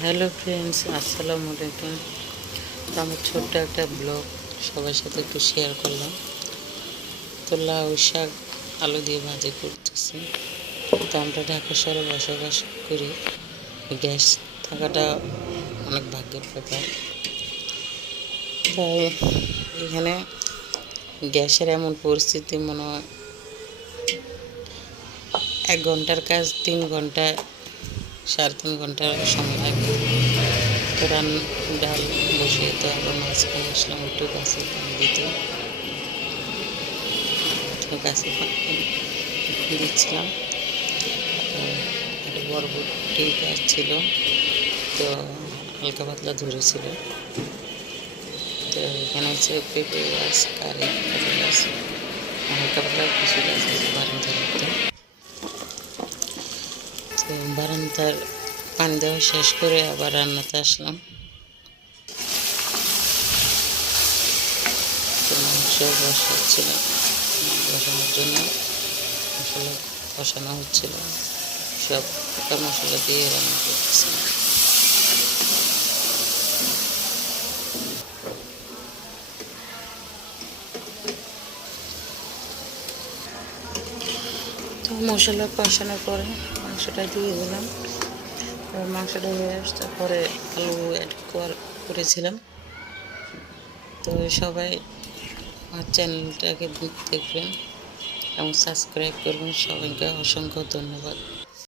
Hello friends, আসসালামু আলাইকুম। তো আমার ছোট্ট একটা ব্লগ সবার সাথে একটু শেয়ার করলাম। তো লাউ শাক আলু দিয়ে ভাজি করতেছি। তো আমরা ঢাকা শহরে বসবাস করি, গ্যাস থাকাটা অনেক ভাগ্যের ব্যাপার। তাই এখানে গ্যাসের এমন পরিস্থিতি, মনে হয় 1 ঘন্টার কাজ 3 ঘন্টা 3.5 ঘন্টার সময় লাগে। তো ডাল বসিয়ে তো আবার মাঝখানে আসলাম একটু গাছে পানি দিতে। তো গাছে পানি দিচ্ছিলাম। একটা বরবটি গাছ ছিল, তো হালকা পাতলা ধরেছিল। তো এখানে হচ্ছে পেঁপে গাছ, কারি পেঁপে গাছ, হালকা পাতলা কিছু গাছ আছে বারান্দার মধ্যে। তো বারান্দার পানি দেওয়া শেষ করে আবার রান্নাতে আসলাম। তো মাংস বসাচ্ছিলাম, বসানোর জন্য মশলা কষানো হচ্ছিল, সব মশলা দিয়ে রান্না করতেছিলাম। তো মশলা কষানোর পরে মাংসটা দিয়ে দিলাম। এবার মাংসটা হয়ে আসতে পরে আলু অ্যাড করেছিলাম। তো সবাই আমার চ্যানেলটাকে দেখবেন এবং সাবস্ক্রাইব করবেন। সবাইকে অসংখ্য ধন্যবাদ।